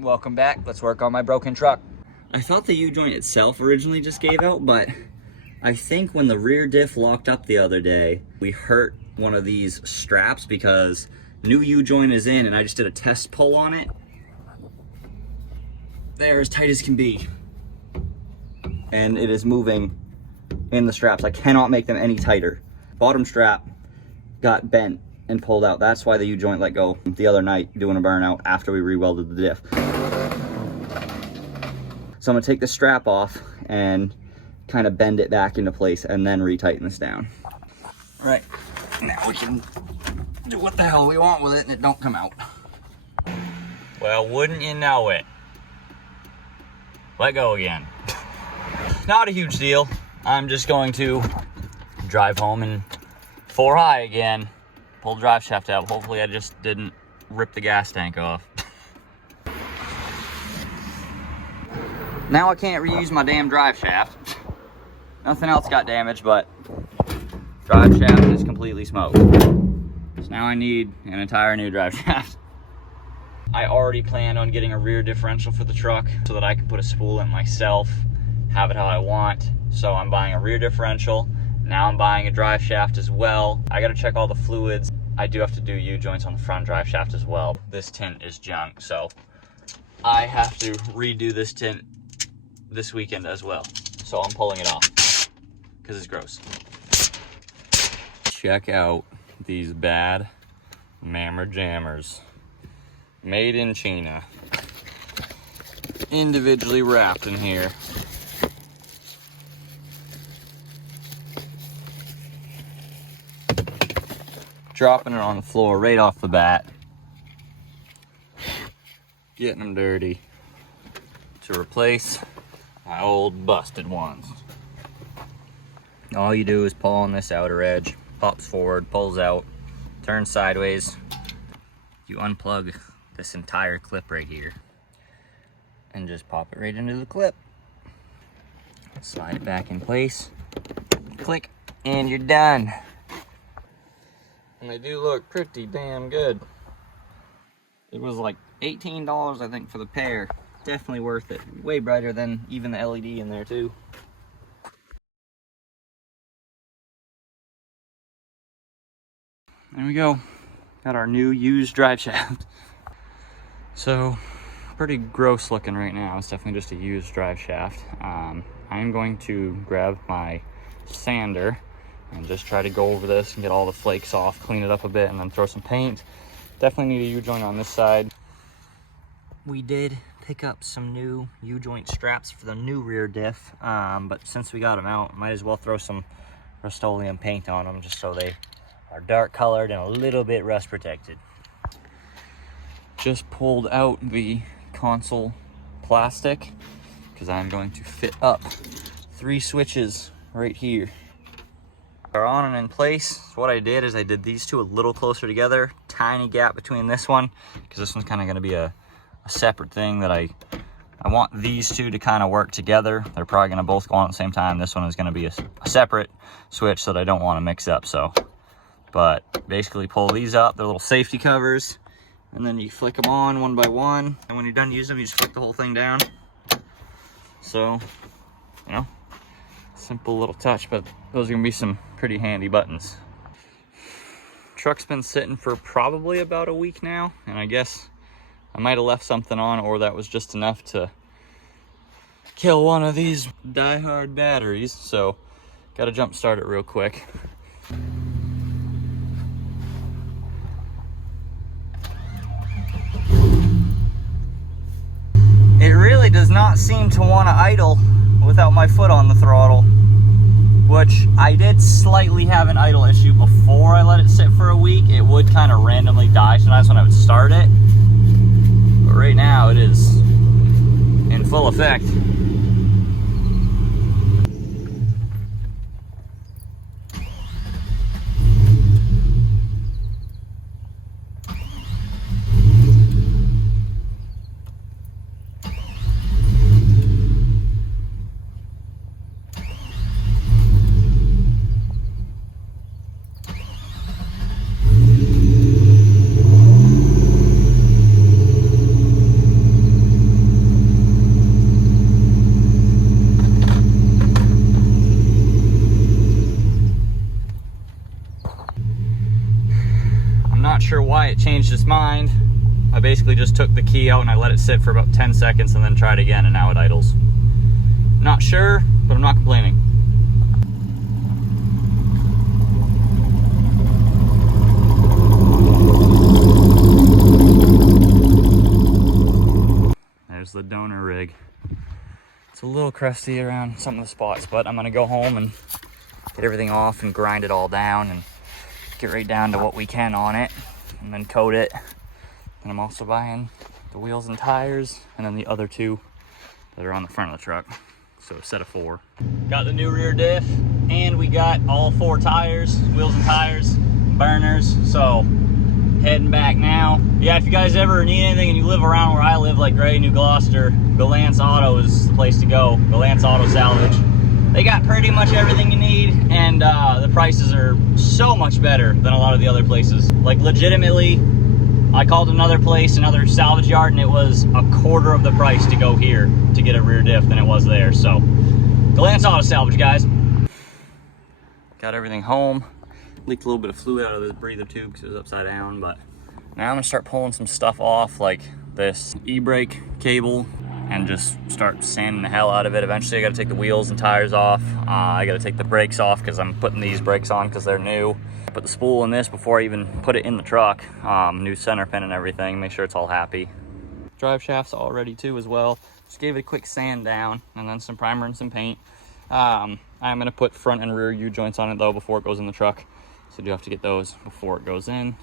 Welcome back. Let's work on my broken truck. I thought the U-joint itself originally just gave out, but I think when the rear diff locked up the other day, we hurt one of these straps because new U-joint is in and I just did a test pull on it. They're as tight as can be. And it is moving in the straps. I cannot make them any tighter. Bottom strap got bent and pulled out. That's why the U-joint let go the other night doing a burnout after we re-welded the diff. So I'm gonna take the strap off and kind of bend it back into place and then retighten this down. All right, now we can do what the hell we want with it and it don't come out. Well, wouldn't you know it? Let go again. Not a huge deal. I'm just going to drive home and 4 high again. Pull the drive shaft out. Hopefully I just didn't rip the gas tank off. Now I can't reuse my damn drive shaft. Nothing else got damaged, but drive shaft is completely smoked. So now I need an entire new drive shaft. I already planned on getting a rear differential for the truck so that I can put a spool in myself, have it how I want. So I'm buying a rear differential. Now I'm buying a drive shaft as well. I gotta check all the fluids. I do have to do U-joints on the front drive shaft as well. This tint is junk, so I have to redo this tint this weekend as well. So I'm pulling it off because it's gross. Check out these bad Mammer Jammers. Made in China. Individually wrapped in here. Dropping it on the floor right off the bat. Getting them dirty to replace my old busted ones. All you do is pull on this outer edge, pops forward, pulls out, turns sideways. You unplug this entire clip right here and just pop it right into the clip. Slide it back in place, click, and you're done. And they do look pretty damn good. It was like $18, I think, for the pair. Definitely worth it. Way brighter than even the LED in there too. There we go. Got our new used drive shaft. So, pretty gross looking right now. It's definitely just a used drive shaft. I'm going to grab my sander and just try to go over this and get all the flakes off, clean it up a bit, and then throw some paint. Definitely need a U-joint on this side. We did pick up some new U-joint straps for the new rear diff, but since we got them out, might as well throw some Rust-Oleum paint on them just so they are dark colored and a little bit rust protected. Just pulled out the console plastic because I'm going to fit up 3 switches right here. They're on and in place. So what I did is I did these two a little closer together, tiny gap between this one, because this one's kind of going to be a separate thing that I want these two to kind of work together. They're probably going to both go on at the same time. This one is going to be a separate switch that I don't want to mix up. But basically pull these up, they're little safety covers, and then you flick them on one by one. And when you're done using them, you just flick the whole thing down. So, you know, simple little touch, but those are gonna be some pretty handy buttons. Truck's been sitting for probably about a week now, and I guess I might have left something on, or that was just enough to kill one of these die-hard batteries. So, gotta jump start it real quick. It really does not seem to want to idle without my foot on the throttle, which I did slightly have an idle issue before I let it sit for a week. It would kind of randomly die sometimes when I would start it, but right now it is in full effect. it changed its mind. I basically just took the key out and I let it sit for about 10 seconds and then tried again, and now it idles. Not sure, but I'm not complaining. There's the donor rig. It's a little crusty around some of the spots, but I'm gonna go home and get everything off and grind it all down and get right down to what we can on it and then coat it. And I'm also buying the wheels and tires and then the other two that are on the front of the truck. So a set of 4. Got the new rear diff and we got all 4 tires, wheels and tires, burners. So heading back now. Yeah, if you guys ever need anything and you live around where I live, like Gray, New Gloucester, Galance Auto is the place to go. Galance Auto Salvage. They got pretty much everything you need, and the prices are so much better than a lot of the other places. Like legitimately, I called another place, another salvage yard, and it was a quarter of the price to go here to get a rear diff than it was there. So, Galance Auto Salvage, guys. Got everything home. Leaked a little bit of fluid out of the breather tube because it was upside down, but now I'm gonna start pulling some stuff off, like this e-brake cable, and just start sanding the hell out of it. Eventually I gotta take the wheels and tires off. I gotta take the brakes off because I'm putting these brakes on because they're new. Put the spool in this before I even put it in the truck. New center pin and everything, make sure it's all happy. Drive shaft's all ready too as well. Just gave it a quick sand down and then some primer and some paint. I'm gonna put front and rear U-joints on it though before it goes in the truck. So you do have to get those before it goes in.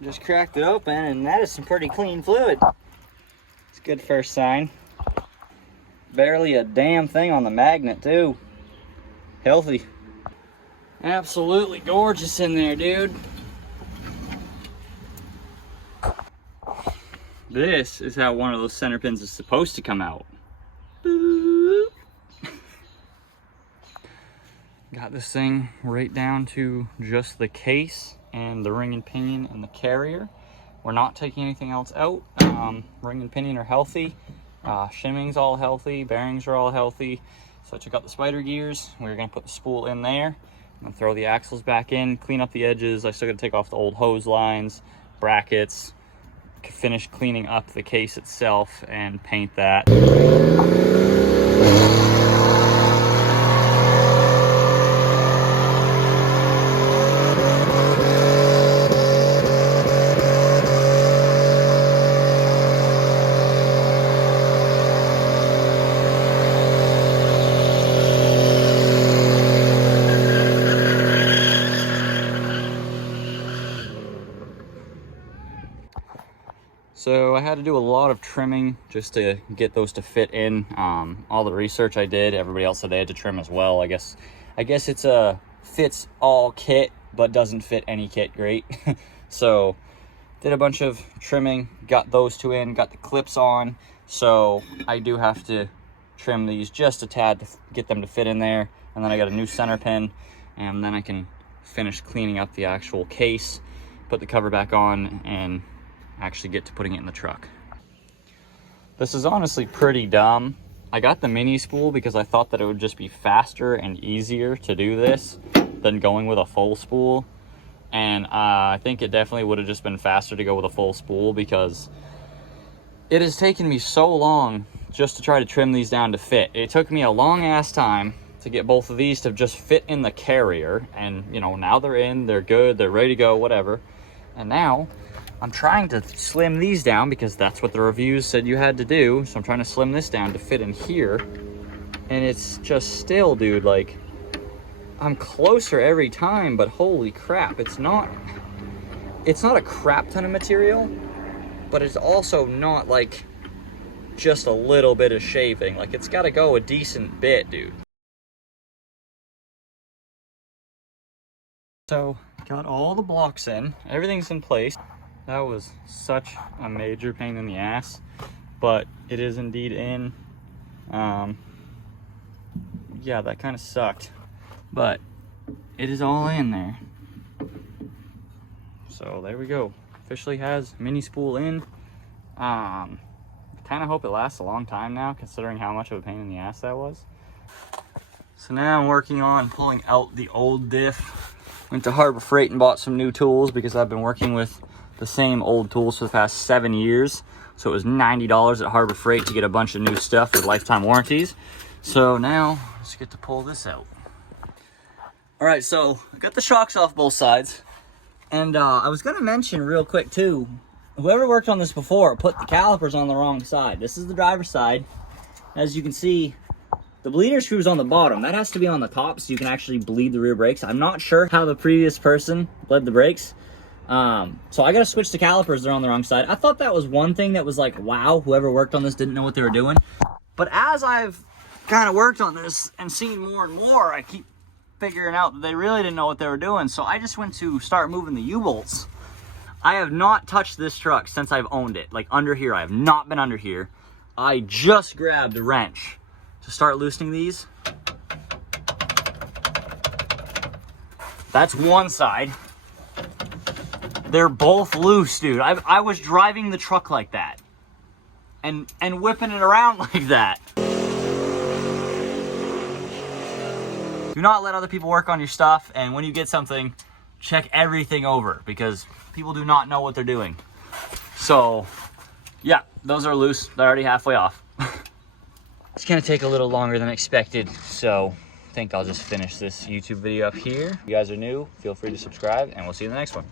Just cracked it open and that is some pretty clean fluid. It's a good first sign. Barely a damn thing on the magnet too. Healthy. Absolutely gorgeous in there, dude. This is how one of those center pins is supposed to come out. Boop. Got this thing right down to just the case and the ring and pinion and the carrier. We're not taking anything else out. Ring and pinion are healthy. Shimming's all healthy. Bearings are all healthy. So I took out the spider gears. We're gonna put the spool in there. I'm gonna throw the axles back in, clean up the edges. I still gotta take off the old hose lines, brackets, finish cleaning up the case itself and paint that. So I had to do a lot of trimming just to get those to fit in. All the research I did, everybody else said they had to trim as well. I guess it's a fits all kit, but doesn't fit any kit great. So did a bunch of trimming, got those 2 in, got the clips on. So I do have to trim these just a tad to get them to fit in there. And then I got a new center pin, and then I can finish cleaning up the actual case, put the cover back on, and actually get to putting it in the truck. This is honestly pretty dumb. I got the mini spool because I thought that it would just be faster and easier to do this than going with a full spool. And I think it definitely would have just been faster to go with a full spool because it has taken me so long just to try to trim these down to fit. It took me a long ass time to get both of these to just fit in the carrier. And you know, now they're in, they're good, they're ready to go, whatever. And now I'm trying to slim these down because that's what the reviews said you had to do. So I'm trying to slim this down to fit in here. And it's just still, dude, like, I'm closer every time, but holy crap, it's not a crap ton of material, but it's also not like just a little bit of shaving. Like, it's gotta go a decent bit, dude. So, got all the blocks in, everything's in place. That was such a major pain in the ass, but it is indeed in. Yeah, that kind of sucked, but it is all in there. So there we go. Officially has mini spool in. kind of hope it lasts a long time now, considering how much of a pain in the ass that was. So now I'm working on pulling out the old diff. Went to Harbor Freight and bought some new tools because I've been working with the same old tools for the past 7 years. So it was $90 at Harbor Freight to get a bunch of new stuff with lifetime warranties. So now let's get to pull this out. All right, so I got the shocks off both sides. And I was gonna mention real quick too, whoever worked on this before put the calipers on the wrong side. This is the driver's side. As you can see, the bleeder screw's on the bottom. That has to be on the top so you can actually bleed the rear brakes. I'm not sure how the previous person bled the brakes. So I gotta switch the calipers, they're on the wrong side. I thought that was one thing that was like, wow, whoever worked on this didn't know what they were doing. But as I've kind of worked on this and seen more and more, I keep figuring out that they really didn't know what they were doing. So I just went to start moving the U-bolts. I have not touched this truck since I've owned it. Like under here, I have not been under here. I just grabbed a wrench to start loosening these. That's one side. They're both loose, dude. I was driving the truck like that and whipping it around like that. Do not let other people work on your stuff, and when you get something, check everything over because people do not know what they're doing. So yeah, those are loose. They're already halfway off. It's gonna take a little longer than expected, so I think I'll just finish this YouTube video up here. If you guys are new, feel free to subscribe, and we'll see you in the next one.